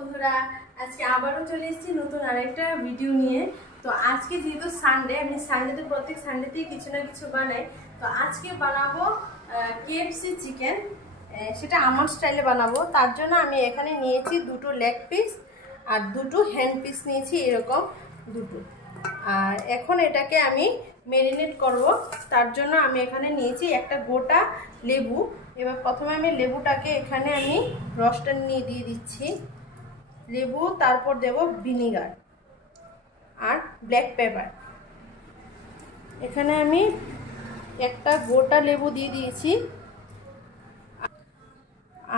বন্ধুরা আজকে আবারও চলে এসেছি নতুন আরেকটা ভিডিও নিয়ে। তো আজকে যেহেতু সানডে, আমি সানডেতে প্রত্যেক সানডেতেই কিছু না কিছু বানাই। তো আজকে বানাবো KFC চিকেন, সেটা আমার স্টাইলে বানাবো। তার জন্য আমি এখানে নিয়েছি দুটো লেগ পিস আর দুটো হ্যান্ড পিস নিয়েছি, এরকম দুটো। আর এখন এটাকে আমি ম্যারিনেট করব। তার জন্য আমি এখানে নিয়েছি একটা গোটা লেবু। এবার প্রথমে আমি লেবুটাকে এখানে আমি রসটা নিয়ে দিয়ে দিচ্ছি লেবু, তারপর দেব ভিনিগার আর ব্ল্যাক পেপার। এখানে আমি একটা গোটা লেবু দিয়ে দিয়েছি,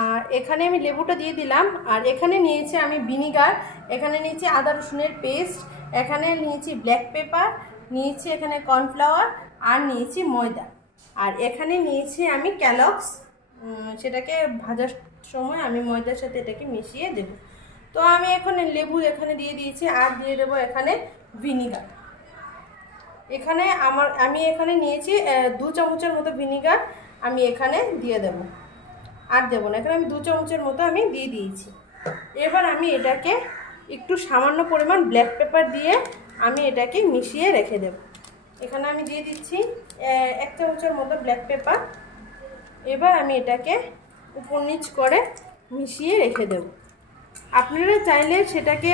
আর এখানে আমি লেবুটা দিয়ে দিলাম। আর এখানে নিয়েছি আমি ভিনিগার, এখানে নিয়েছি আদা রসুনের পেস্ট, এখানে নিয়েছি ব্ল্যাক পেপার, নিয়েছি এখানে কর্নফ্লাওয়ার, আর নিয়েছি ময়দা। আর এখানে নিয়েছি আমি ক্যালগস, সেটাকে ভাজার সময় আমি ময়দার সাথে এটাকে মিশিয়ে দেব। তো আমি এখন লেবু এখানে দিয়ে দিয়েছি, আর দিয়ে দেবো এখানে ভিনিগার। এখানে আমি এখানে নিয়েছি 2 চামচের মতো ভিনিগার, আমি এখানে দিয়ে দেব। আর দেবো না, এখানে আমি 2 চামচের মতো আমি দিয়ে দিয়েছি। এবার আমি এটাকে একটু সামান্য পরিমাণ ব্ল্যাক পেপার দিয়ে আমি এটাকে মিশিয়ে রেখে দেব। এখানে আমি দিয়ে দিচ্ছি 1 চামচের মতো ব্ল্যাক পেপার। এবার আমি এটাকে উপর নিচ করে মিশিয়ে রেখে দেব। আপনারা চাইলে সেটাকে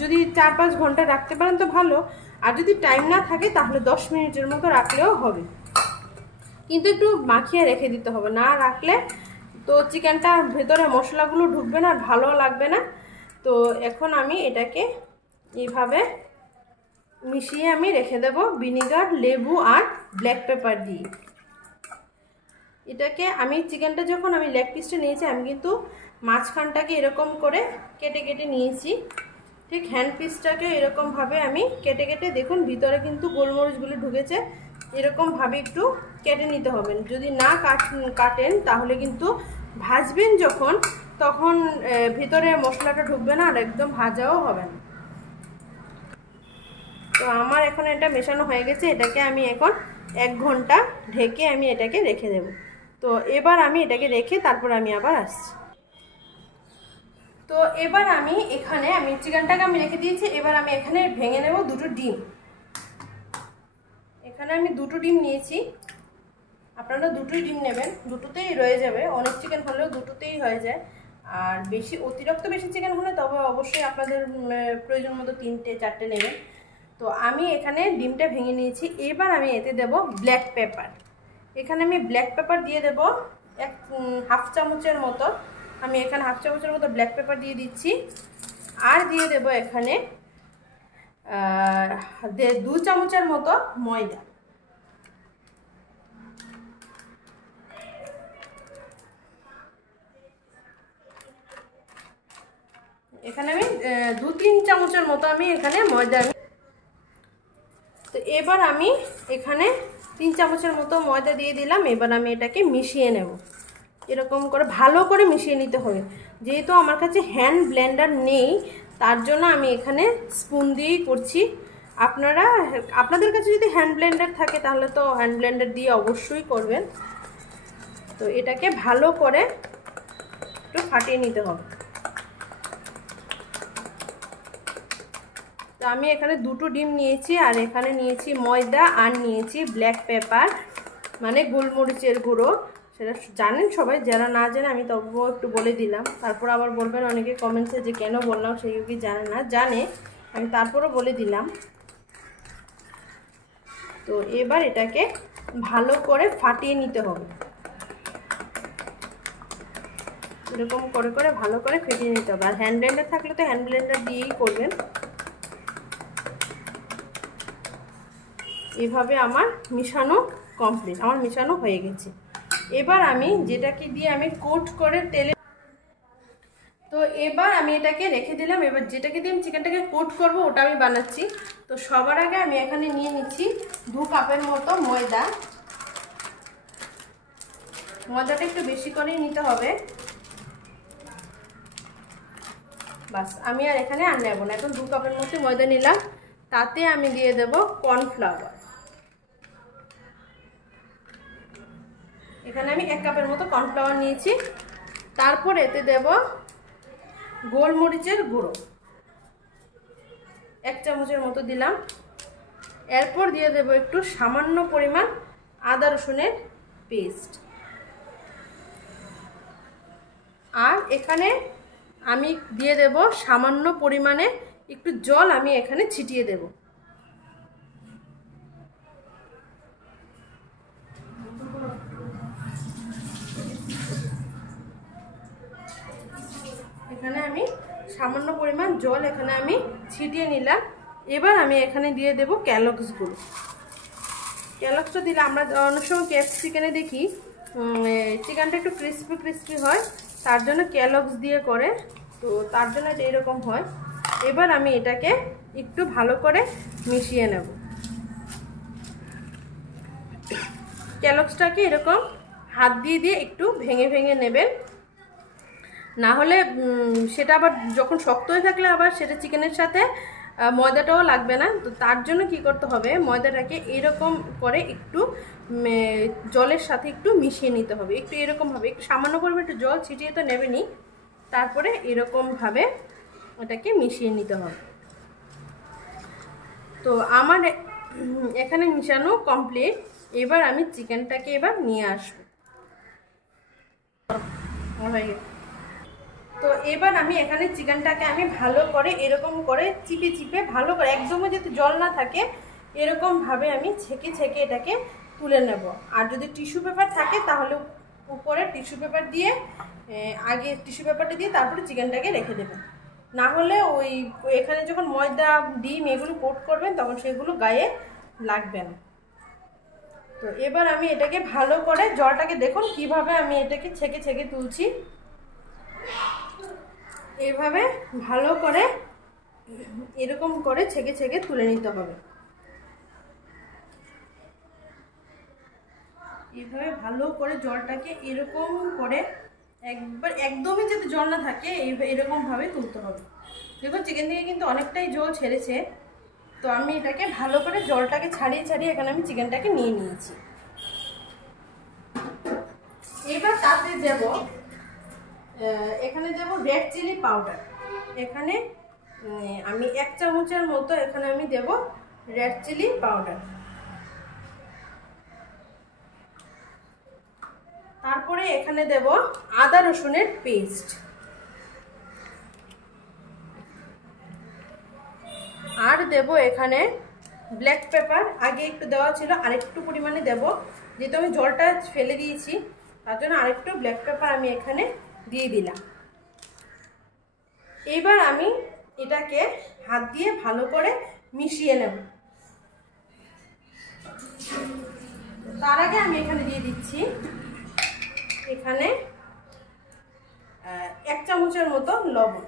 যদি 4-5 ঘন্টা রাখতে পারেন তো ভালো, আর যদি টাইম না থাকে তাহলে 10 মিনিটের মতো রাখলেও হবে। কিন্তু একটু মাখিয়ে রেখে দিতে হবে, না রাখলে তো চিকেনটার ভেতরে মশলাগুলো ঢুকবে না, ভালো লাগবে না। তো এখন আমি এটাকে এইভাবে মিশিয়ে আমি রেখে দেব ভিনিগার, লেবু আর ব্ল্যাক পেপার দিয়ে। এটাকে আমি চিকেনটা যখন আমি লেগ পিসটা নিয়েছি, আমি কিন্তু মাঝখানটাকে এরকম করে কেটে কেটে নিয়েছি। ঠিক হ্যান্ড পিসটাকে এরকমভাবে আমি কেটে কেটে, দেখুন ভিতরে কিন্তু গোলমরিচগুলো ঢুকেছে, এরকমভাবে একটু কেটে নিতে হবে। যদি না কাটেন তাহলে কিন্তু ভাজবেন যখন, তখন ভিতরে মশলাটা ঢুকবে না আর একদম ভাজাও হবে না। তো আমার এখন এটা মেশানো হয়ে গেছে, এটাকে আমি এখন 1 ঘন্টা ঢেকে আমি এটাকে রেখে দেব। তো এবার আমি এটাকে রেখে তারপর আমি আবার আসছি। তো এবার আমি চিকেনটাকে আমি রেখে দিয়েছি। এবার আমি এখানে ভেঙে নেব দুটো ডিম। এখানে আমি দুটো ডিম নিয়েছি, আপনারা দুটোই ডিম নেবেন, দুটোতেই রয়ে যাবে। অনেক চিকেন হলেও দুটোতেই হয়ে যায়। আর অতিরিক্ত বেশি চিকেন হলে তবে অবশ্যই আপনাদের প্রয়োজন মতো 3-4টে নেবেন। তো আমি এখানে ডিমটা ভেঙে নিয়েছি। এবার আমি এতে দেব ব্ল্যাক পেপার। এখানে আমি ব্ল্যাক পেপার দিয়ে দেব 1/2 চামচের মতো। আমি এখানে 1/2 চামচের মতো ব্ল্যাক পেপার দিয়ে দিচ্ছি। আর দিয়ে দেব এখানে 2 চামচের মতো ময়দা। এখানে আমি 2-3 চামচের মতো আমি এখানে ময়দা। তো এবার আমি এখানে 3 চামচের মতো ময়দা দিয়ে দিলাম। এবার আমি এটাকে মিশিয়ে নেব, এরকম করে ভালো করে মিশিয়ে নিতে হবে। যেহেতু আমার কাছে হ্যান্ড ব্লেন্ডার নেই, তার জন্য আমি এখানে স্পুন দিয়েই করছি। আপনাদের কাছে যদি হ্যান্ড ব্লেন্ডার থাকে তাহলে তো হ্যান্ড ব্লেন্ডার দিয়ে অবশ্যই করবেন। তো এটাকে ভালো করে একটু ফাটিয়ে নিতে হবে। তো আমি এখানে দুটো ডিম নিয়েছি, আর এখানে নিয়েছি ময়দা, আর নিয়েছি ব্ল্যাক পেপার মানে গোলমরিচের গুঁড়ো। সেটা জানেন সবাই, যারা না জানে আমি তবুও একটু বলে দিলাম। তারপর আবার বলবেন অনেকে কমেন্টসে যে কেন বললাম, সেগুলো কি জানে না, জানে, আমি তারপরও বলে দিলাম। তো এবার এটাকে ভালো করে ফাটিয়ে নিতে হবে, এরকম করে করে ভালো করে ফেটিয়ে নিতে হবে। আর হ্যান্ড ব্লেন্ডার থাকলে তো হ্যান্ড ব্লেন্ডার দিয়েই করবেন। এভাবে আমার মিশানো কমপ্লিট, আমার মিশানো হয়ে গেছে। এবার আমি যেটাকে দিয়ে আমি কোট করে তেলে, তো এবার আমি এটাকে রেখে দিলাম। এবার যেটাকে দিয়ে আমি চিকেনটাকে কোট করব ওটা আমি বানাচ্ছি। তো সবার আগে আমি এখানে নিয়ে নিচ্ছি 2 কাপের মতো ময়দা। ময়দাটা একটু বেশি করেই নিতে হবে। বাস, আমি আর এখানে আর নেব না। এখন 2 কাপের মতো ময়দা নিলাম, তাতে আমি দিয়ে দেব কর্নফ্লাওয়ার। এখানে আমি 1 কাপের মতো কর্নফ্লাওয়ার নিয়েছি। তারপর এতে দেব গোলমরিচের গুঁড়ো 1 চামচের মতো দিলাম। এরপর দিয়ে দেব একটু সামান্য পরিমাণ আদা রসুনের পেস্ট। আর এখানে আমি দিয়ে দেব সামান্য পরিমাণে একটু জল, আমি এখানে ছিটিয়ে দেব। এখানে আমি সামান্য পরিমাণ জল এখানে আমি ছিটিয়ে নিলাম। এবার আমি এখানে দিয়ে দেব ক্যালগস গুঁড়ো। ক্যালগসটা দিলে আমরা অনেক সময় কেএফসি চিকেনে দেখি চিকেনটা একটু ক্রিস্পি হয়, তার জন্য ক্যালগস দিয়ে করে, তো তার জন্য এটা এরকম হয়। এবার আমি এটাকে একটু ভালো করে মিশিয়ে নেব। ক্যালগসটাকে এরকম হাত দিয়ে একটু ভেঙে নেবেন, না হলে সেটা আবার যখন শক্ত হয়ে থাকলে আবার সেটা চিকেনের সাথে ময়দাটাও লাগবে না। তো তার জন্য কি করতে হবে, ময়দাটাকে এরকম করে একটু জলের সাথে একটু মিশিয়ে নিতে হবে। একটু এরকমভাবে একটু সামান্য পরিমাণে একটু জল ছিটিয়ে তো নেবেনই, তারপরে এরকমভাবে ওটাকে মিশিয়ে নিতে হবে। তো আমার এখানে মিশানো কমপ্লিট। এবার আমি চিকেনটাকে এবার নিয়ে আসবো। তো এবার আমি এখানে চিকেনটাকে আমি ভালো করে এরকম করে চিপে ভালো করে, একদমই যাতে জল না থাকে এরকমভাবে আমি ছেঁকে এটাকে তুলে নেব। আর যদি টিস্যু পেপার থাকে তাহলে উপরে টিস্যু পেপার দিয়ে আগে টিস্যু পেপারটা দিয়ে তারপরে চিকেনটাকে রেখে দেবেন। না হলে ওই এখানে যখন ময়দা ডিম এগুলো কোট করবেন তখন সেগুলো গায়ে লাগবে না। তো এবার আমি এটাকে ভালো করে, জলটাকে দেখুন কিভাবে আমি এটাকে ছেঁকে তুলছি। এইভাবে ভালো করে এরকম করে ছেঁকে তুলে নিতে হবে। এইভাবে ভালো করে জলটাকে এরকম করে একবার একদমই যাতে জল না থাকে এরকম ভাবে তুলতে হবে। দেখুন চিকেন থেকে কিন্তু অনেকটাই জল ছেড়েছে। তো আমি এটাকে ভালো করে জলটাকে ছাড়িয়ে এখানে আমি চিকেনটাকে নিয়ে নিয়েছি। এবার তাতে দেব এখানে দেব রেড চিলি পাউডার। এখানে আমি 1 চামচের মতো এখানে আমি দেব রেড চিলি পাউডার। তারপরে এখানে দেব আদা রসুনের পেস্ট। আর দেব এখানে ব্ল্যাক পেপার, আগে একটু দেওয়া ছিল, আরেকটু পরিমাণে দেব, যেহেতু আমি জলটা ফেলে দিয়েছি তার জন্য আরেকটু ব্ল্যাক পেপার আমি এখানে দিয়ে দিলাম। এবার আমি এটাকে হাত দিয়ে ভালো করে মিশিয়ে নেব। তার আগে আমি এখানে দিয়ে দিচ্ছি এখানে 1 চামচের মতো লবণ।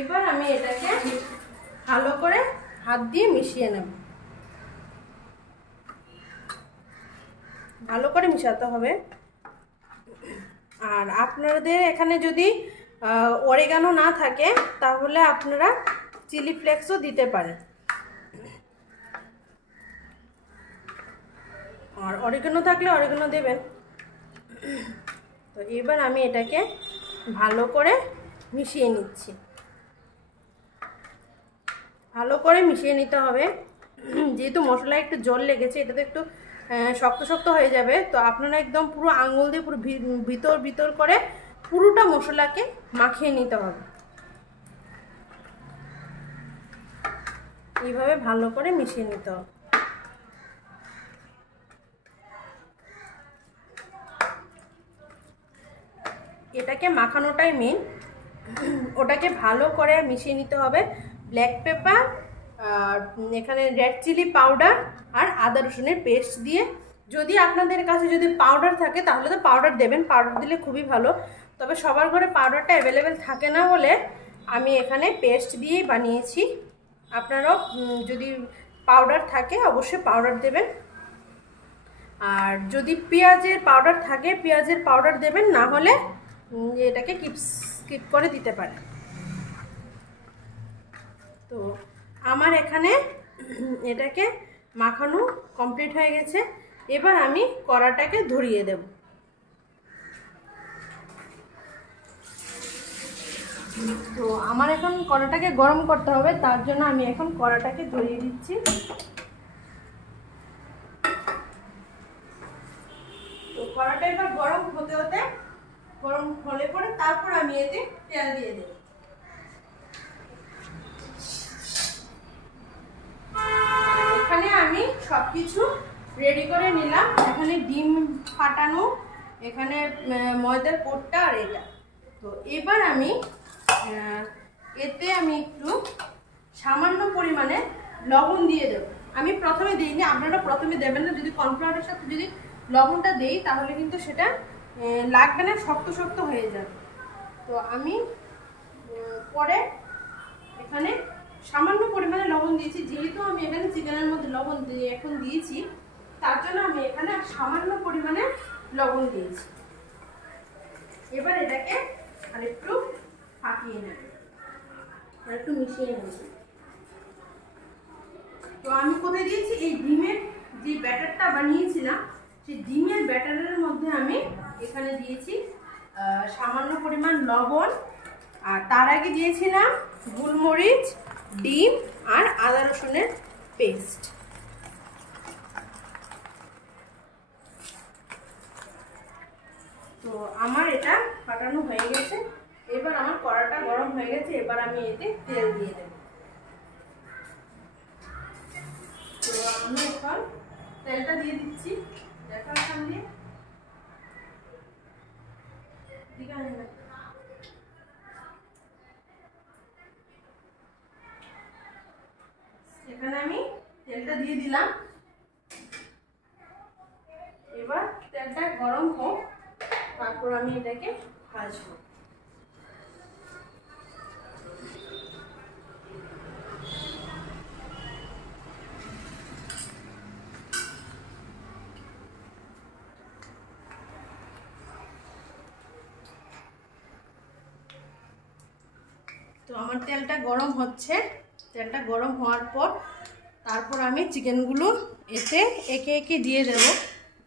এবার আমি এটাকে ভালো করে হাত দিয়ে মিশিয়ে নেব। ভালো করে মিশাতে হবে। আর আপনাদের এখানে যদি অরিগানো না থাকে তাহলে আপনারা চিলি ফ্লেক্সও দিতে পারেন। আর অরিগানো থাকলে অরিগানো দেবেন। তো এবার আমি এটাকে ভালো করে মিশিয়ে নিচ্ছি। ভালো করে মিশিয়ে নিতে হবে। যেহেতু মশলায় একটু জল লেগেছে, এটাতে একটু শক্ত হয়ে যাবে। তো আপনারা একদম পুরো আঙুল দিয়ে পুরো ভিতর করে পুরোটা মশলাকে মাখিয়ে নিতে হবে। এইভাবে ভালো করে মিশিয়ে নিতে হবে। এটাকে মাখানোটাই মেন। ওটাকে ভালো করে মিশিয়ে নিতে হবে। ব্ল্যাক পেপার, আর এখানে রেড চিলি পাউডার আর আদা রসুনের পেস্ট দিয়ে। যদি আপনাদের কাছে যদি পাউডার থাকে তাহলে তো পাউডার দেবেন, পাউডার দিলে খুবই ভালো। তবে সবার ঘরে পাউডারটা অ্যাভেলেবেল থাকে না বলে আমি এখানে পেস্ট দিয়েই বানিয়েছি। আপনারাও যদি পাউডার থাকে অবশ্যই পাউডার দেবেন। আর যদি পেঁয়াজের পাউডার থাকে পেঁয়াজের পাউডার দেবেন, না হলে এটাকে স্কিপ করে দিতে পারেন। তো আমার এখানে এটাকে মাখানো কমপ্লিট হয়ে গেছে। এবার আমি কড়াটাকে ধরিয়ে দেব। তো আমার এখন কড়াটাকে গরম করতে হবে, তার জন্য আমি এখন কড়াটাকে ধরিয়ে দিচ্ছি। তো কড়াটা এবার গরম হতে হতে গরম হলে পরে তারপর আমি এতে তেল দিয়ে দেব। এখানে আমি সবকিছু রেডি করে নিলাম। এখানে ডিম ফাটানো, এখানে ময়দার কোটটা আর এটা। তো এবার আমি এতে আমি একটু সামান্য পরিমাণে লবণ দিয়ে দেব। আমি প্রথমে দিইনি, আপনারা প্রথমে দেবেন না। যদি কর্নফ্লাওয়ারের সাথে যদি লবণটা দেই তাহলে কিন্তু সেটা লাগবে না, শক্ত শক্ত হয়ে যাবে। তো আমি পরে এখানে সামান্য পরিমাণে লবণ দিয়েছি। যেহেতু আমি এখানে চিকেনের মধ্যে লবণ দিয়ে এখন দিয়েছি, তার জন্য আমি এখানে সামান্য পরিমাণে লবণ দিয়েছি। এবার এটাকে আরেকটু ফাটিয়ে নেব, আরেকটু মিশিয়ে নেব। তো আমি কোথায় দিয়েছি, এই ডিমের যে ব্যাটারটা বানিয়েছিলাম সেই ডিমের ব্যাটারের মধ্যে আমি এখানে দিয়েছি সামান্য পরিমাণ লবণ, আর তার আগে দিয়েছিলাম গোলমরিচ, ডিম আর আদা রসুনের পেস্ট। তো আমার এটা ফাটানো হয়ে গেছে। এবার আমার কড়াটা গরম হয়ে গেছে, এবার আমি এতে তেল দিয়ে দেব। তো আমি এখন তেলটা দিয়ে দিচ্ছি। দেখো এখান দিয়ে এখানে আমি তেলটা দিয়ে দিলাম। এবার তেলটা গরম হোক, তারপর আমি এটাকে ভাজবো। তো আমার তেলটা গরম হচ্ছে। তেলটা গরম হওয়ার পর তারপর আমি চিকেনগুলো এতে একে একে দিয়ে দেব।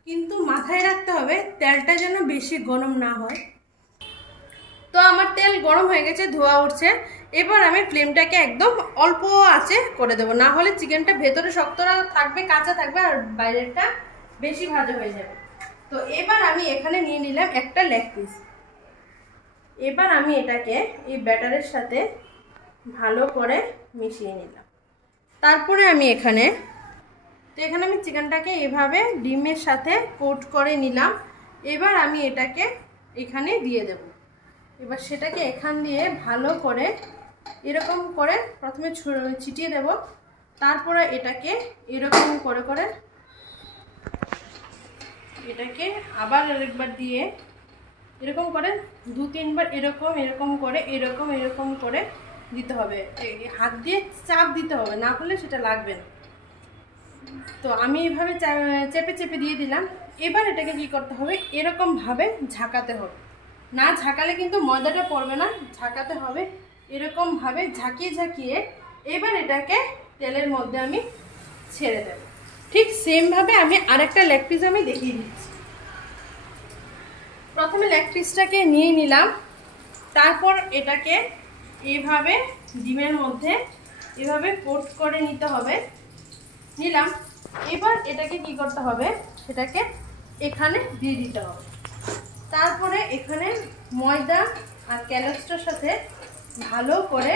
কিন্তু মাথায় রাখতে হবে তেলটা যেন বেশি গরম না হয়। তো আমার তেল গরম হয়ে গেছে, ধোয়া উঠছে। এবার আমি ফ্লেমটাকে একদম অল্প আঁচে করে দেবো, না হলে চিকেনটা ভেতরে শক্ত থাকবে, কাঁচা থাকবে, আর বাইরেরটা বেশি ভাজা হয়ে যাবে। তো এবার আমি এখানে নিয়ে নিলাম একটা লেগ পিস। এবার আমি এটাকে এই ব্যাটারের সাথে ভালো করে মিশিয়ে নিলাম। তারপরে আমি এখানে আমি চিকেনটাকে এভাবে ডিমের সাথে কোট করে নিলাম। এবার আমি এটাকে এখানে দিয়ে দেব। এবার সেটাকে এখান দিয়ে ভালো করে এরকম করে প্রথমে ছিটিয়ে দেব। তারপরে এটাকে এরকম করে করে এটাকে আবার আরেকবার দিয়ে এরকম করে 2-3 বার এরকম করে দিতে হবে। হাত দিয়ে চাপ দিতে হবে, না হলে সেটা লাগবে না। তো আমি এইভাবে চেপে চেপে দিয়ে দিলাম। এবার এটাকে কি করতে হবে, এরকম ভাবে ঝাঁকাতে হবে। না ঝাঁকালে কিন্তু ময়দাটা পড়বে না, ঝাঁকাতে হবে। এরকম ভাবে ঝাঁকিয়ে ঝাঁকিয়ে এবার এটাকে তেলের মধ্যে আমি ছেড়ে দেব। ঠিক সেম ভাবে আমি আরেকটা লেগ পিস আমি দেখিয়ে দিচ্ছি। প্রথমে লেগ পিসটাকে নিয়ে নিলাম, তারপর এটাকে এইভাবে ডিমের মধ্যে এভাবে কোট করে নিতে হবে। নিলাম। এবার এটাকে কি করতে হবে, সেটাকে এখানে দিয়ে দিতে হবে। তারপরে এখানে ময়দা আর ক্যালক্সটার সাথে ভালো করে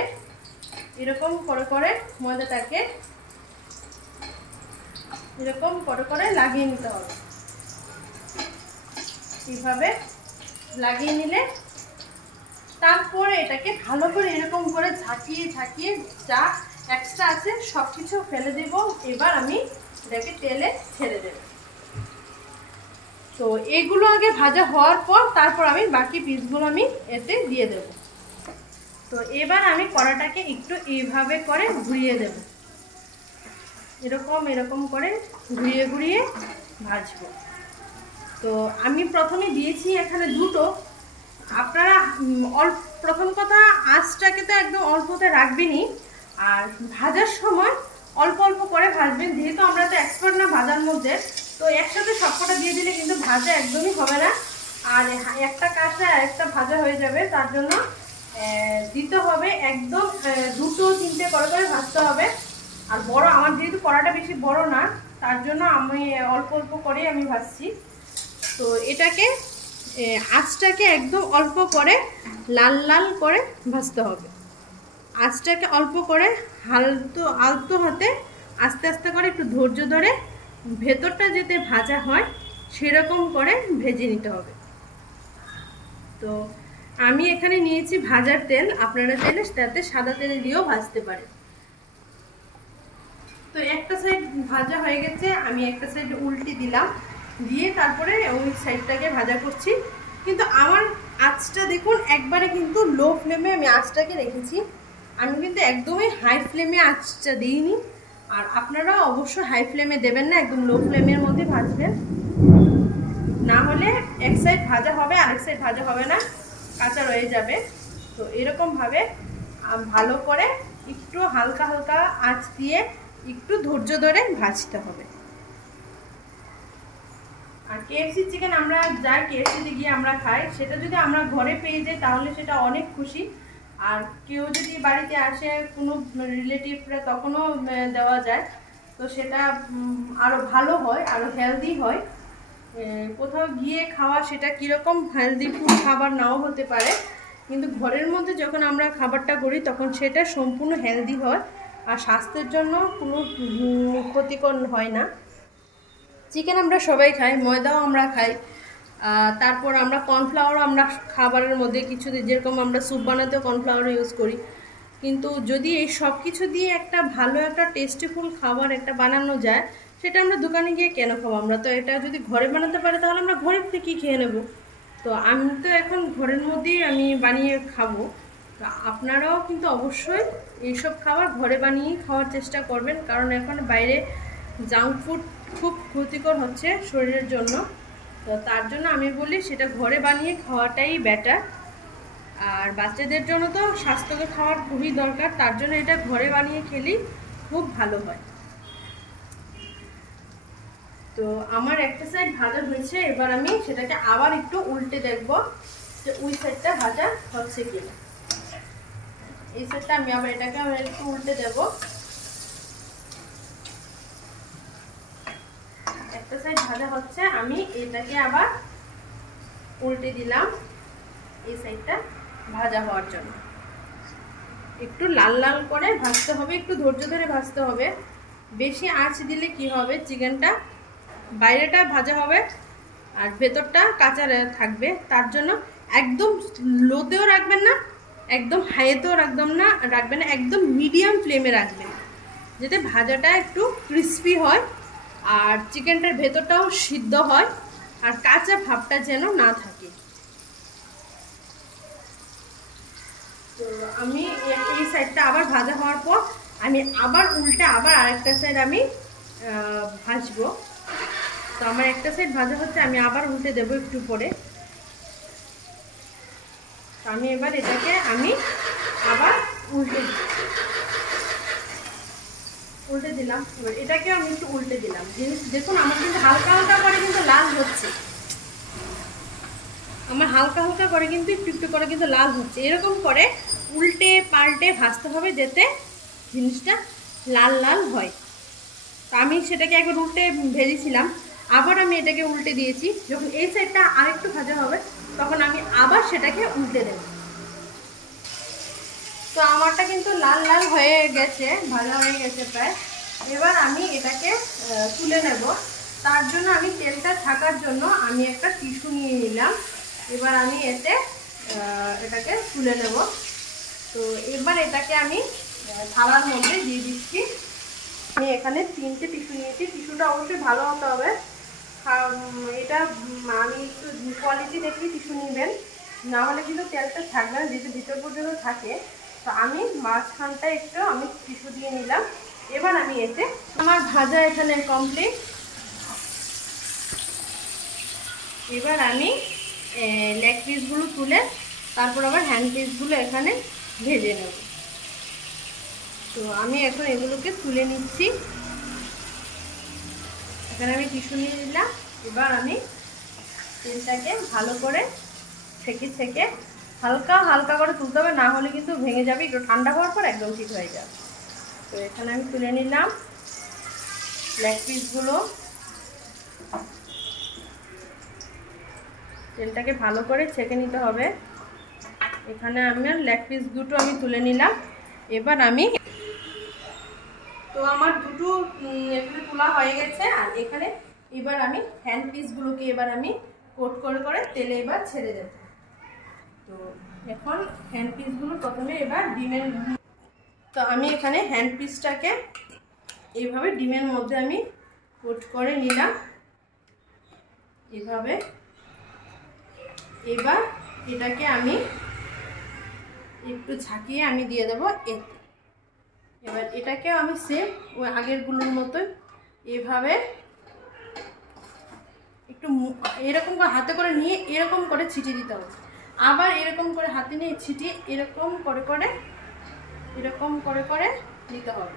এরকম করে করে ময়দাটাকে এরকম করে করে লাগিয়ে নিতে হবে। এইভাবে লাগিয়ে নিলে তারপরে এটাকে ভালো করে এরকম করে ঝাঁকিয়ে ঝাঁকিয়ে যা এক্সট্রা আছে সব কিছু ফেলে দেব। এবার আমি এটাকে তেলে ছেড়ে দেব। তো এগুলো আগে ভাজা হওয়ার পর তারপর আমি বাকি পিসগুলো আমি এতে দিয়ে দেব। তো এবার আমি কড়াটাকে একটু এইভাবে করে ঘুরিয়ে দেব, এরকম করে ঘুরিয়ে ঘুরিয়ে ভাজবো। তো আমি প্রথমে দিয়েছি এখানে দুটো। আপনারা প্রথম কথা আঁচটাকে তো একদম অল্পতে রাখবেনই, আর ভাজার সময় অল্প অল্প করে ভাজবেন। যেহেতু আমরা তো এক্সপার্ট না ভাজার মধ্যে, তো তো একসাথে সবকটা দিয়ে দিলে কিন্তু ভাজা একদমই হবে না, আর একটা কাঁচা একটা ভাজা হয়ে যাবে। তার জন্য দিতে হবে একদম 2-3টে করে ভাজতে হবে। আর বড়, আমার যেহেতু কড়াটা বেশি বড় না, তার জন্য আমি অল্প অল্প করেই আমি ভাজছি। তো এটাকে আঁচটাকে একদম অল্প করে লাল লাল করে ভাজতে হবে। আঁচটাকে অল্প করে আলতো হাতে আস্তে আস্তে করে একটু ধৈর্য ধরে ভেতরটা যাতে ভাজা হয় সেরকম করে ভেজে নিতে হবে। তো আমি এখানে নিয়েছি ভাজার তেল, আপনারা চাইলে তাতে সাদা তেল দিয়েও ভাজতে পারেন। তো একটা সাইড ভাজা হয়ে গেছে, আমি একটা সাইড উল্টে দিলাম, দিয়ে তারপরে ওই সাইডটাকে ভাজা করছি। কিন্তু আমার আঁচটা দেখুন একবারে কিন্তু লো ফ্লেমে আমি আঁচটাকে রেখেছি, আমি কিন্তু একদমই হাই ফ্লেমে আঁচটা দিইনি। আর আপনারা অবশ্যই হাই ফ্লেমে দেবেন না, একদম লো ফ্লেমের মধ্যে ভাজবেন, না হলে এক সাইড ভাজা হবে আরেক সাইড ভাজা হবে না, কাঁচা রয়ে যাবে। তো এরকমভাবে ভালো করে একটু হালকা হালকা আঁচ দিয়ে একটু ধৈর্য ধরে ভাজতে হবে। আর কেএফসি চিকেন আমরা যাই কেএফসিতে গিয়ে আমরা খাই, সেটা যদি আমরা ঘরে পেয়ে যাই তাহলে সেটা অনেক খুশি। আর কেউ যদি বাড়িতে আসে কোনো রিলেটিভরা, তখনও দেওয়া যায়, তো সেটা আরও ভালো হয়, আরও হেলদি হয়। কোথাও গিয়ে খাওয়া সেটা কীরকম হেলদি ফুড খাবার নাও হতে পারে, কিন্তু ঘরের মধ্যে যখন আমরা খাবারটা করি তখন সেটা সম্পূর্ণ হেলদি হয় আর স্বাস্থ্যের জন্য কোনো ক্ষতিকর হয় না। চিকেন আমরা সবাই খাই, ময়দাও আমরা খাই, তারপর আমরা কর্নফ্লাওয়ারও আমরা খাবারের মধ্যে কিছু, যেরকম আমরা স্যুপ বানাতেও কর্নফ্লাওয়ার ইউজ করি। কিন্তু যদি এই সব কিছু দিয়ে একটা ভালো একটা টেস্টিফুল খাবার একটা বানানো যায়, সেটা আমরা দোকানে গিয়ে কেন খাবো? আমরা তো এটা যদি ঘরে বানাতে পারি তাহলে আমরা ঘরের থেকেই খেয়ে নেব। তো আমি তো এখন ঘরের মধ্যেই আমি বানিয়ে খাবো। তো আপনারাও কিন্তু অবশ্যই এইসব খাবার ঘরে বানিয়েই খাওয়ার চেষ্টা করবেন, কারণ এখন বাইরে জাঙ্ক ফুড খুব ক্ষতিকর হচ্ছে শরীরের জন্য। তো তার জন্য আমি বলি সেটা ঘরে বানিয়ে খাওয়াটাই বেটার। আর বাচ্চাদের জন্য তো স্বাস্থ্যকর খাবার খুবই দরকার, তার জন্য এটা ঘরে বানিয়ে খেলেই খুব ভালো হয়। তো আমার একটা সাইড ভাজা হয়েছে, এবার আমি সেটাকে আবার একটু উল্টে দেখব যে ওই সাইডটা ভাজা হচ্ছে কিনা। এই সাইডটা আমি আবার এটাকে একটু উল্টে দেব। একটা সাইড ভাজা হচ্ছে, আমি এটাকে আবার উল্টে দিলাম এই সাইডটা ভাজা হওয়ার জন্য। একটু লাল লাল করে ভাজতে হবে, একটু ধৈর্য ধরে ভাজতে হবে। বেশি আঁচ দিলে কি হবে, চিকেনটা বাইরেটা ভাজা হবে আর ভেতরটা কাঁচা থাকবে। তার জন্য একদম লোতেও রাখবেন না, একদম হাইতেও রাখবেন না, একদম মিডিয়াম ফ্লেমে রাখবেন, যাতে ভাজাটা একটু ক্রিস্পি হয় আর চিকেনটার ভেতরটাও সিদ্ধ হয় আর কাঁচা ভাবটা যেন না থাকে। তো আমি এই সাইডটা আবার ভাজা হওয়ার পর আমি আবার উল্টে আবার আরেকটা সাইড আমি ভাজবো। তো আমার একটা সাইড ভাজা হচ্ছে, আমি আবার উল্টে দেবো একটু পরে। তো আমি এবার এটাকে আমি আবার উল্টে দিলাম। এবার এটাকে আমি একটু উল্টে দিলাম। দেখুন আমার কিন্তু হালকা হালকা করে কিন্তু লাল হচ্ছে, আমার হালকা হালকা করে কিন্তু একটু একটু করে কিন্তু লাল হচ্ছে। এরকম করে উল্টে পাল্টে ভাজতে হবে যাতে জিনিসটা লাল লাল হয়। তো আমি সেটাকে একবার উল্টে ভেজেছিলাম, আবার আমি এটাকে উল্টে দিয়েছি। যখন এই সাইডটা আরেকটু ভাজা হবে তখন আমি আবার সেটাকে উল্টে দেব। তো আমারটা কিন্তু লাল লাল হয়ে গেছে, ভাজা হয়ে গেছে প্রায়। এবার আমি এটাকে তুলে নেব। তার জন্য আমি তেলটা থাকার জন্য আমি একটা টিস্যু নিয়ে নিলাম। এবার আমি এটাকে তুলে নেব। তো এবার এটাকে আমি থালার মধ্যে দিয়ে দিচ্ছি। আমি এখানে 3টে টিস্যু নিয়েছি, টিস্যুটা অবশ্যই ভালো হতে হবে। এটা আমি একটু কোয়ালিটি দেখে টিস্যু নেবেন, না হলে কিন্তু তেলটা থাকবে না, যেহেতু ভিতর পর্যন্ত থাকে। তো আমি মাঝখানটা একটু আমি টিস্যু দিয়ে নিলাম। এবার আমি আমার ভাজা এখানে কমপ্লিট। এবার আমি লেগ পিসগুলো তুলে তারপর আবার হ্যান্ড পিসগুলো এখানে ভেজে নেব। তো আমি এখন এগুলোকে তুলে নিচ্ছি। এখানে আমি টিস্যু নিয়ে নিলাম। এবার আমি তেলটাকে ভালো করে ছেঁকে হালকা হালকা করে তুলতে হবে, না হলে কিন্তু ভেঙে যাবে। একটু ঠান্ডা হওয়ার পর একদম ঠিক হয়ে যাবে। তো এখানে আমি তুলে নিলাম লেগ পিসগুলো। তেলটাকে ভালো করে ছেঁকে নিতে হবে। এখানে আমার লেগ পিস দুটো আমি তুলে নিলাম। এবার আমি আমার দুটো এখানে তোলা হয়ে গেছে। আর এখানে এবার আমি হ্যান্ড পিসগুলোকে এবার আমি কোট করে করে তেলে এবার ছেড়ে দেব। তো এখন হ্যান্ড পিসগুলো প্রথমে এবার ডিমের, তো আমি এখানে হ্যান্ড পিসটাকে এইভাবে ডিমের মধ্যে আমি কোট করে নিলাম এভাবে। এবার এটাকে আমি একটু ঝাঁকিয়ে আমি দিয়ে দেবো এতে। এবার এটাকেও আমি সেম ওই আগেরগুলোর মতোই এভাবে একটু এরকম করে হাতে করে নিয়ে এরকম করে ছিটিয়ে দিতে হবে। আবার এরকম করে হাতে নিয়ে ছিটিয়ে এরকম করে করে নিতে হবে,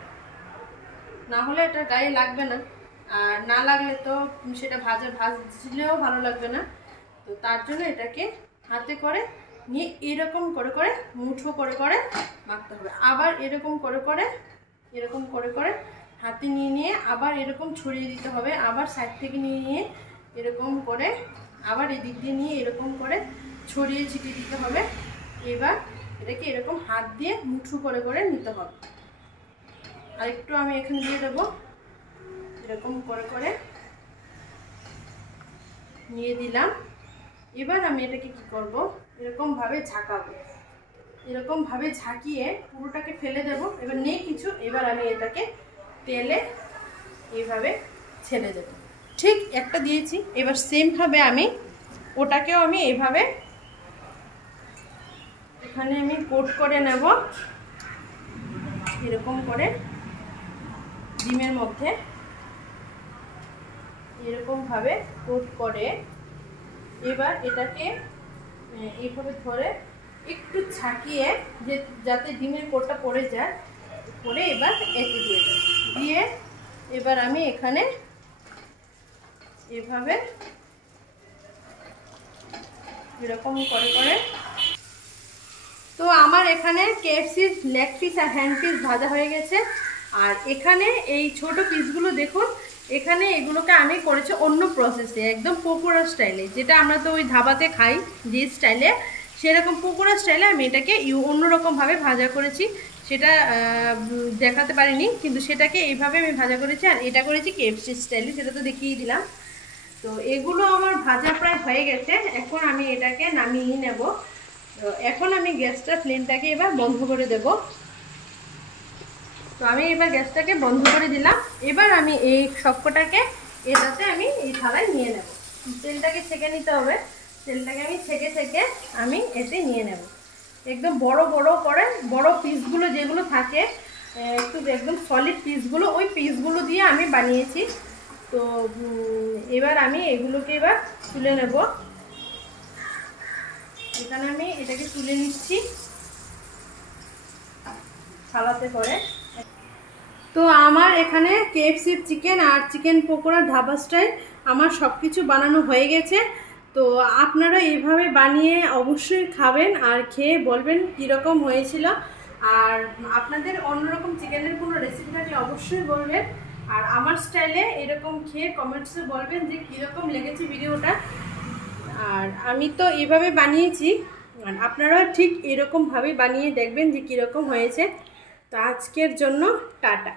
না হলে এটা গায়ে লাগবে না। আর না লাগলে তো সেটা ভাজলেও ভালো লাগবে না। তো তার জন্য এটাকে হাতে করে নিয়ে এরকম করে করে মুঠো করে করে মাখতে হবে। আবার এরকম করে করে হাতে নিয়ে নিয়ে আবার এরকম ছড়িয়ে দিতে হবে। আবার সাইড থেকে নিয়ে নিয়ে এরকম করে আবার এদিক দিয়ে নিয়ে এরকম করে ছড়িয়ে ছিটিয়ে দিতে হবে। এবার এটাকে এরকম হাত দিয়ে মুঠো করে করে নিতে হবে। আর একটু আমি এখানে দিয়ে দেবো, এরকম করে করে নিয়ে দিলাম। এবার আমি এটাকে কি করব, এরকম ভাবে ঝাঁকাবো। এরকম ভাবে ঝাঁকিয়ে পুরোটাকে ফেলে দেব। এবার নেই কিছু, এবার আমি এটাকে তেলে এইভাবে ছেড়ে দেব। ঠিক একটা দিয়েছি, এবার সেম ভাবে আমি ওটাকেও আমি এইভাবে এখানে আমি কোট করে নেব এরকম করে ডিমের মধ্যে। এরকম ভাবে কোট করে এবার এটাকে এইভাবে ধরে একটু ছাকিয়ে যাতে ডিমের কোটটা পড়ে যায়, পরে এবার এতে দিয়ে দেব। দিয়ে এবার আমি এখানে এভাবে এরকম করে করে, তো আমার এখানে কেএফসির লেগ পিস আর হ্যান্ড পিস ভাজা হয়ে গেছে। আর এখানে এই ছোট পিসগুলো দেখুন, এখানে এগুলোকে আমি করেছি অন্য প্রসেসে, একদম পকোড়া স্টাইলে, যেটা আমরা তো ওই ধাবাতে খাই যে স্টাইলে, সেরকম পকোড়া স্টাইলে আমি এটাকে অন্যরকমভাবে ভাজা করেছি। সেটা দেখাতে পারিনি, কিন্তু সেটাকে এইভাবে আমি ভাজা করেছি। আর এটা করেছি কেএফসি স্টাইলে, সেটা তো দেখিয়ে দিলাম। তো এগুলো আমার ভাজা প্রায় হয়ে গেছে। এখন আমি এটাকে নামিয়ে নেব। তো এখন আমি গ্যাসটা ফ্লেমটাকে এবার বন্ধ করে দেব। তো আমি এবার গ্যাসটাকে বন্ধ করে দিলাম। এবার আমি এই সবকটাকে এটাতে আমি এই থালায় নিয়ে নেব। তেলটাকে ছেঁকে নিতে হবে। তেলটাকে আমি ছেঁকে আমি এতে নিয়ে নেব। একদম বড় বড় করে বড় পিসগুলো যেগুলো থাকে একটু একদম সলিড পিসগুলো, ওই পিসগুলো দিয়ে আমি বানিয়েছি। তো এবার আমি এগুলোকে এবার তুলে নেব। এখানে আমি এটাকে তুলে নিচ্ছি থালাতে করে। তো আমার এখানে কেএফসি চিকেন আর চিকেন পকোড়া ধাবা স্টাইল আমার সব কিছু বানানো হয়ে গেছে। তো আপনারা এইভাবে বানিয়ে অবশ্যই খাবেন আর খেয়ে বলবেন কীরকম হয়েছিল। আর আপনাদের অন্যরকম চিকেনের কোনো রেসিপি থাকলে অবশ্যই বলবেন। আর আমার স্টাইলে এরকম খেয়ে কমেন্টসে বলবেন যে কীরকম লেগেছে ভিডিওটা। আর আমি তো এইভাবে বানিয়েছি, আর আপনারাও ঠিক এরকমভাবে বানিয়ে দেখবেন যে কীরকম হয়েছে। তো আজকের জন্য টাটা।